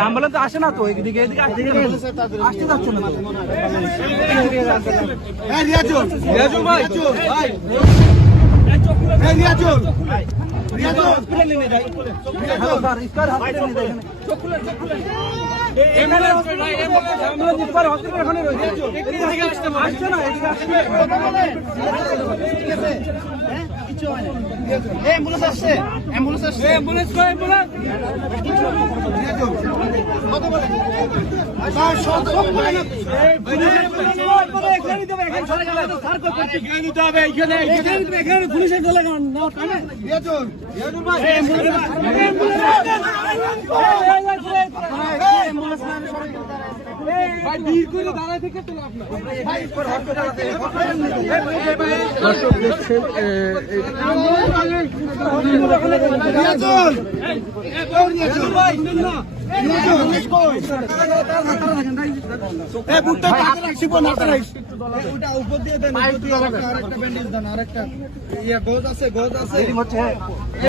ambulance আসে না তো এদিকে আসতে যাচ্ছে না রিয়াজুল ভাই রিয়াজুল দর্শক দেখছেন উপর দিয়ে দেন আরেকটা ব্যান্ডেজ দেন আরেকটা গোজ আছে